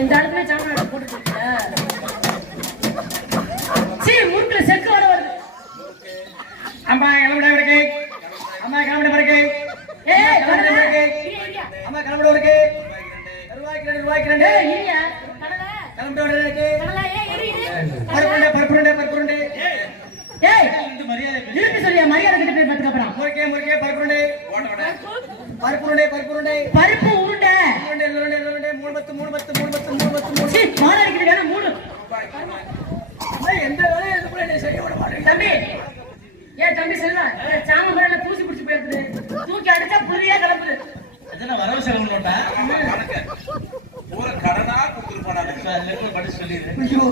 இந்த ஆளுக்குமே சாமான் போட்டு முறுக்குல செக்கு வர வருது. அம்மா கிளம்பிட இருக்கு, அம்மா கிளம்பிட இருக்கு, அம்மா கிளம்பிட இருக்கு. ரூபாய்க்கு ரெண்டு கிளம்பிட இருக்கு. பருப்புருண்டை பருப்புருண்டை பருப்புருண்டை. திருப்பி சொல்லியா மரியாதை கிட்ட போய் பார்த்துக்க அப்புறம். முறுக்கே முறுக்கே பருப்புருண்டை பருப்புருண்டை பருப்புருண்டை பருப்பு உருண்டை உருண்டை உருண்டை உருண்டை 3 மாற அடிக்கிறதுக்கான 3 எந்த வேலையும் இது கூட செய்ய விட மாட்டேன் தம்பி. ஏன் தம்பி செல்வா சாம மரல தூசி பிடிச்சு போயிருக்குது. தூக்கி அடிச்சா புளியா கிளம்புது. அதெல்லாம் வரவு செலவு நோட்டா பூரா கடனா கொடுத்துட்டு போனாங்க. படிச்சு சொல்லிடு. ஐயோ